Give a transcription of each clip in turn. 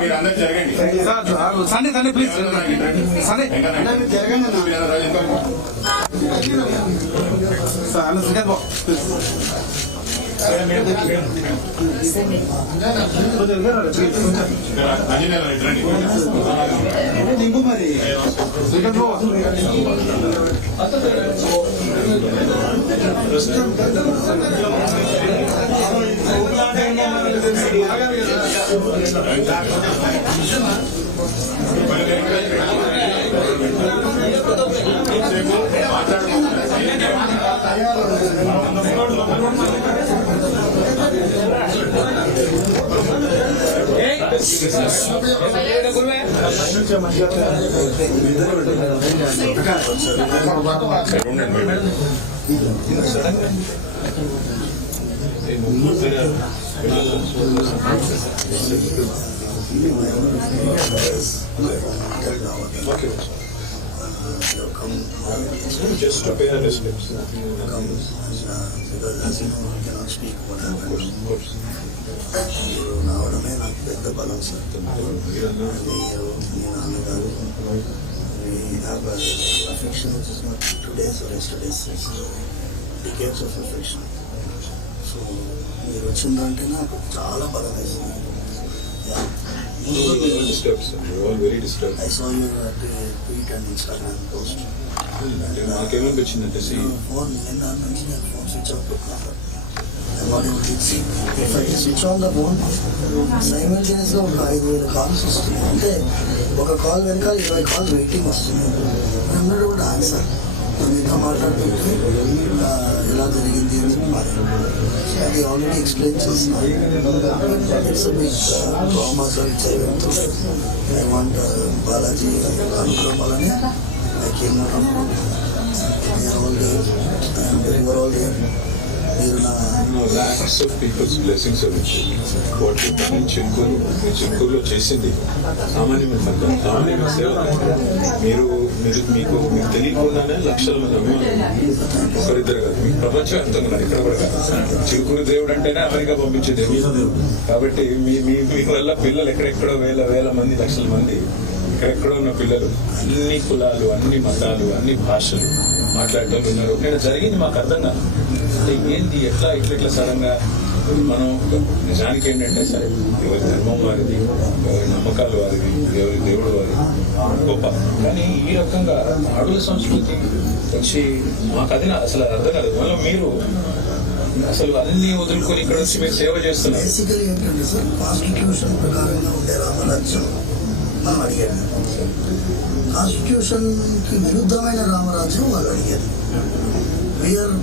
మీరు అందరు జరగండి సండే సండే ప్లీజ్ సండే జరగండి నింపు మరి just to pay our respects. రావడమే నాకు పెద్ద బలం sir. affection which is not today's or yesterday's, decades of affection. So మీరు వచ్చిందంటే నాకు చాలా బలం వేస్తుంది. Very disturbed. I saw your tweet and Instagram post. నాకేమనిపించిందంటే ఫోన్ నిన్న నుంచి నేను ఫోన్ స్విచ్ ఆఫ్ పెట్టుకున్నాను. If I switch on the phone, simultaneously ఒక 5,000 కాల్స్ వస్తున్నాయి. అంటే ఒక కాల్ వెనకాల 20 కాల్స్ వెయిటింగ్ వస్తున్నాయి. అందరూ కూడా ఆన్సర్ మీతో మాట్లాడుతుంటే ఎలా జరిగింది అని చెప్పాలి. అది ఆల్రెడీ ఎక్స్ప్లెయిన్ చేస్తున్నాను. ఇట్స్ బిగ్ ట్రామా చదివితో ఐ వాంట్ బాలాజీ అనుకోవాలని I came out all day and your all day. Lots of peoples blessings చిలుకూరులో చేసింది సామాన్యమైన సేవ. మీరు మీకు తెలియకుండానే లక్షల మంది అభిమానులు, ఒకరిద్దరు కాదు, మీకు ప్రపంచవ్యాప్తంగా ఇక్కడ కూడా కాదు. చిలుకూరు దేవుడు అంటేనే అమెరికా పంపించే దేవుడు. కాబట్టి మీ వల్ల పిల్లలు ఎక్కడెక్కడో వేల మంది, లక్షల మంది ఎక్కడెక్కడో ఉన్న పిల్లలు అన్ని కులాలు, అన్ని మతాలు, అన్ని భాషలు మాట్లాడటం ఉన్నారు. ఇక్కడ జరిగింది మాకు అర్థం కాదు. అంటే ఏంటి ఇట్లా సడన్గా మనం నిజానికి ఏంటంటే సరే ఎవరి ధర్మం వారిది, ఎవరి నమ్మకాలు వారిది, ఎవరి దేవుడు వారిది గొప్ప. కానీ ఈ రకంగా ఆడుల సంస్కృతి వచ్చి మాకు అది అసలు అర్థం కాదు. మళ్ళీ మీరు అసలు అన్ని వదులుకొని ఇక్కడ వచ్చి మీరు సేవ చేస్తున్నారు. బేసికలీ ఏంటంటే సార్, కాన్స్టిట్యూషన్ ప్రకారంగా ఉండే రామరాజ్యం మనం అడిగారు. కాన్స్టిట్యూషన్కి విరుద్ధమైన రామరాజ్యం వాళ్ళు అడిగారు. We are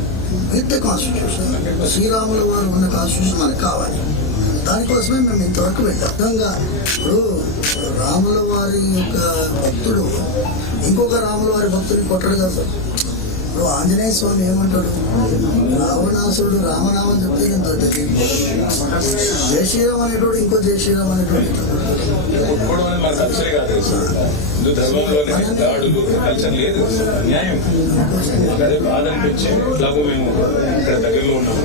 with the constitution. శ్రీరాముల వారు ఉన్న కాన్స్టిట్యూషన్ మనకు కావాలి. దానికోసమే మేము ఇంతవరకు విధంగా ఇప్పుడు రాముల వారి యొక్క భక్తుడు ఇంకొక రాముల వారి భక్తుడిని కొట్టడు కదా సార్. ఇప్పుడు ఆంజనేయ స్వామి ఏమంటాడు, రావణాసురుడు రామనామం చెప్తే ఎంతో తెలియదు. జై శ్రీరామ్ అనేటోడు ఇంకో జై శ్రీరామ్ అనేటోడు. హిందూ ధర్మంలోనే దాడులు కల్చర్ లేదు, అన్యాయం. అదే బాధ అనిపించి ఎట్లాగో మేము ఇక్కడ దగ్గరలో ఉన్నాము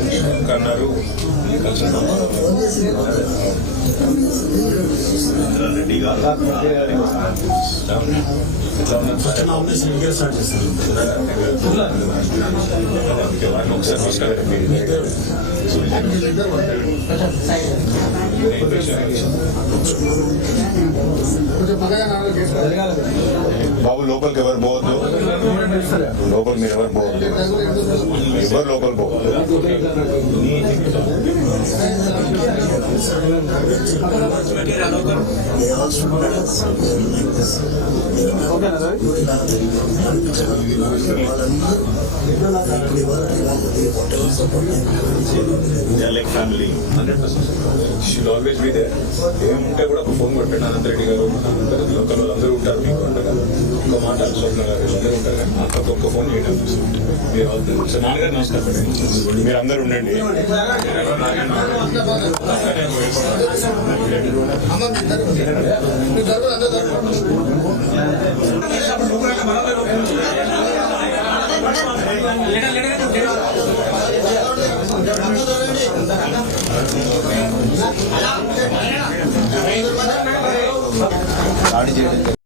కన్నారు కల్చర్. రెడ్డి గారు ఒకసారి నమస్కారం. బాబు లోపలికి ఎవరు పోవద్దు, లోపల మీరు ఎవరు పోవద్దు, ఎవరు లోపల పోవద్దు. Family 100% should always be there. ఏముంటే కూడా ఒక ఫోన్ కొట్టండి. అనంతరెడ్డి గారు లోకల్ వాళ్ళందరూ ఉంటారు మీకు అంటగా. ఇంకో మాట స్వప్న గారు అందరూ ఉంటారు. కానీ మాకు ఒక్క ఫోన్ చేయడం మీరు నాన్నగారు నమస్కారం. మీరు అందరూ ఉండండి. లేడర్ దాడి చేయడం జరిగింది.